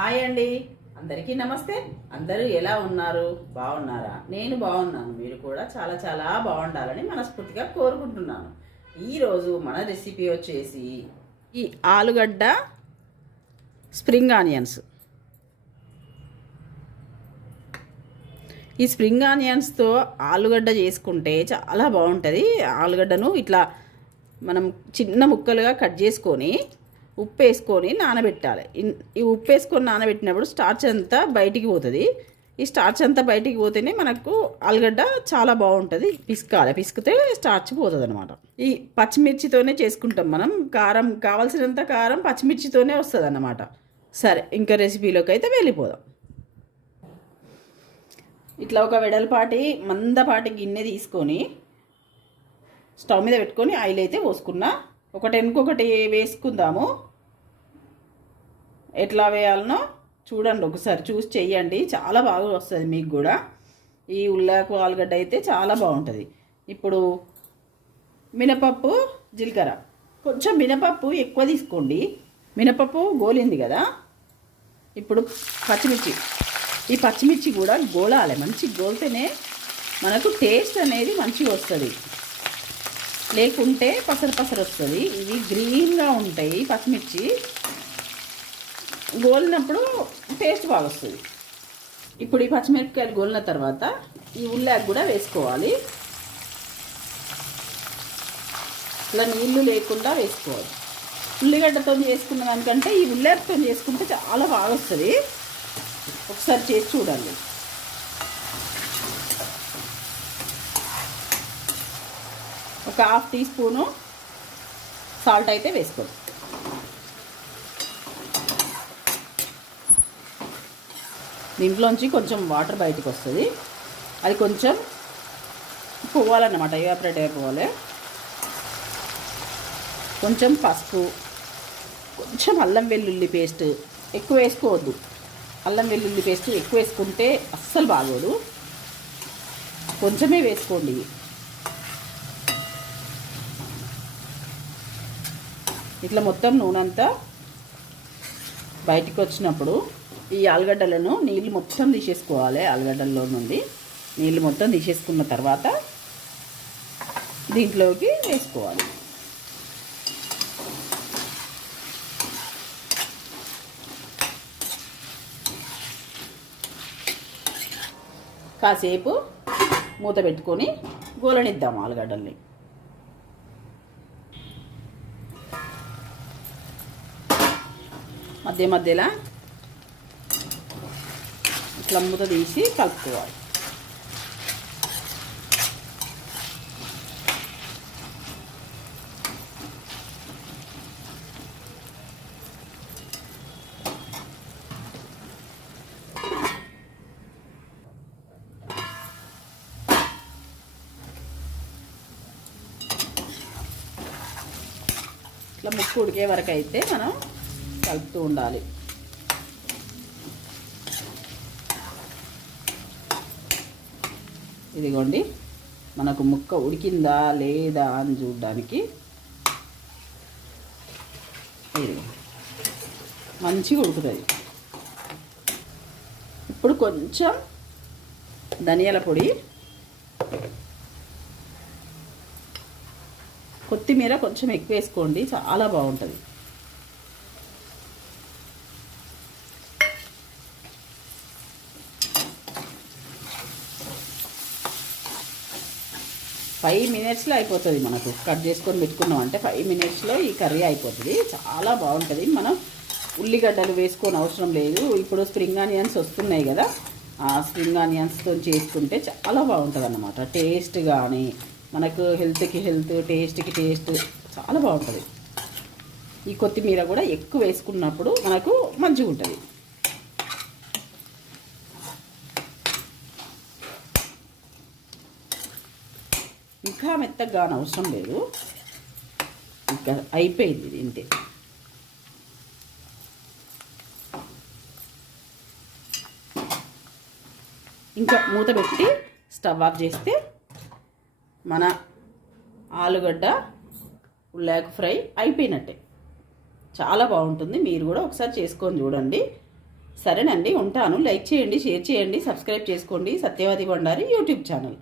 Hi అండి. అందరికీ నమస్తే. అందరూ ఎలా ఉన్నారు? బాగున్నారా? నేను బాగున్నాను. మీరు కూడా చాలా చాలా బాగుండాలని మనస్ఫూర్తిగా కోరుకుంటున్నాను. ఈరోజు మన రెసిపీ వచ్చేసి ఈ ఆలుగడ్డ స్ప్రింగ్ ఆనియన్స్. ఈ స్ప్రింగ్ ఆనియన్స్తో ఆలుగడ్డ చేసుకుంటే చాలా బాగుంటుంది. ఆలుగడ్డను ఇట్లా మనం చిన్న ముక్కలుగా కట్ చేసుకొని ఉప్పు వేసుకొని నానబెట్టాలి ఈ ఉప్పు వేసుకొని నానబెట్టినప్పుడు స్టార్చ్ అంతా బయటికి పోతుంది. ఈ స్టార్చ్ అంతా బయటికి పోతేనే మనకు ఆలుగడ్డ చాలా బాగుంటుంది. పిసుకాలి. పిసికితే స్టార్చ్ పోతుంది అనమాట ఈ పచ్చిమిర్చితోనే చేసుకుంటాం మనం. కారం కావాల్సినంత కారం పచ్చిమిర్చితోనే వస్తుంది అన్నమాట సరే ఇంకా రెసిపీలోకి అయితే వెళ్ళిపోదాం. ఇట్లా ఒక వెడల్పాటి మందపాటి గిన్నె తీసుకొని స్టవ్ మీద పెట్టుకొని ఆయిల్ అయితే పోసుకున్నా. ఒకటి వెనుకొకటి వేసుకుందాము. ఎట్లా వేయాలనో చూడండి ఒకసారి చూసి చెయ్యండి. చాలా బాగా వస్తుంది మీకు కూడా. ఈ ఉల్లాకు ఆలుగడ్డ అయితే చాలా బాగుంటుంది. ఇప్పుడు మినపప్పు జీలకర్ర. కొంచెం మినపప్పు ఎక్కువ తీసుకోండి. మినపప్పు గోలింది కదా? ఇప్పుడు పచ్చిమిర్చి. ఈ పచ్చిమిర్చి కూడా గోలాలి. మంచి గోలితేనే మనకు టేస్ట్ అనేది మంచిగా వస్తుంది. లేకుంటే పసరు పసరు వస్తుంది. ఇవి గ్రీన్గా ఉంటాయి పచ్చిమిర్చి. గోలినప్పుడు టేస్ట్ బాగా వస్తుంది ఇప్పుడు ఈ పచ్చిమిరపకాయలు గోలిన తర్వాత ఈ ఉల్లాకు కూడా వేసుకోవాలి. ఇలా నీళ్ళు లేకుండా వేసుకోవాలి. ఉల్లిగడ్డతో చేసుకున్న దానికంటే ఈ ఉల్లాకుతో చేసుకుంటే చాలా బాగా వస్తుంది ఒకసారి చేసి చూడండి. ఒక హాఫ్ టీ స్పూను సాల్ట్ అయితే వేసుకోండి. దీంట్లోంచి కొంచెం వాటర్ బయటకు వస్తుంది. అది కొంచెం పోవాలన్నమాట ఎవాపరేట్ అయిపోవాలి. కొంచెం పసుపు కొంచెం అల్లం వెల్లుల్లి పేస్ట్ ఎక్కువ వేసుకోవద్దు. అల్లం వెల్లుల్లి పేస్ట్ ఎక్కువ వేసుకుంటే అస్సలు బాగోదు. కొంచెమే వేసుకోండి. ఇట్లా మొత్తం నూనె అంతా బయటికి వచ్చినప్పుడు ఈ ఆలుగడ్డలను నీళ్ళు మొత్తం తీసేసుకోవాలి ఆలుగడ్డల్లో నుండి. నీళ్ళు మొత్తం తీసేసుకున్న తర్వాత దీంట్లోకి వేసుకోవాలి. కాసేపు మూత పెట్టుకొని గోలనిద్దాం ఆలుగడ్డల్ని. మధ్య మధ్యలో ఇట్లా మూత తీసి కలుపుకోవాలి. ఇట్లా ముక్కు ఉడికే వరకు అయితే మనం కలుపుతూ ఉండాలి. ఇదిగోండి. మనకు ముక్క ఉడికిందా లేదా అని చూడడానికి ఇదిగో. మంచిగా ఉడుకుతుంది ఇప్పుడు కొంచెం ధనియాల పొడి కొత్తిమీర కొంచెం ఎక్కువ వేసుకోండి చాలా బాగుంటుంది. ఫైవ్ మినిట్స్లో అయిపోతుంది మనకు. కట్ చేసుకొని పెట్టుకున్నాం అంటే ఫైవ్ మినిట్స్లో ఈ కర్రీ అయిపోతుంది. చాలా బాగుంటుంది. మనం ఉల్లిగడ్డలు వేసుకొని అవసరం లేదు. ఇప్పుడు స్ప్రింగ్ ఆనియన్స్ వస్తున్నాయి కదా. ఆ స్ప్రింగ్ ఆనియన్స్తో చేసుకుంటే చాలా బాగుంటుంది అన్నమాట టేస్ట్ కానీ మనకు హెల్త్కి హెల్త్ టేస్ట్కి టేస్ట్ చాలా బాగుంటుంది. ఈ కొత్తిమీర కూడా ఎక్కువ వేసుకున్నప్పుడు మనకు మంచిగా ఉంటుంది ఇంకా మెత్తగా అవసరం లేదు. ఇంకా అయిపోయింది ఇంతే. ఇంకా మూత పెట్టి స్టవ్ ఆఫ్ చేస్తే మన ఆలుగడ్డ ఉల్లాగ ఫ్రై అయిపోయినట్టే. చాలా బాగుంటుంది. మీరు కూడా ఒకసారి చేసుకొని చూడండి. సరేనండి ఉంటాను. లైక్ చేయండి షేర్ చేయండి సబ్స్క్రైబ్ చేసుకోండి. Satyavathi Bandari YouTube channel.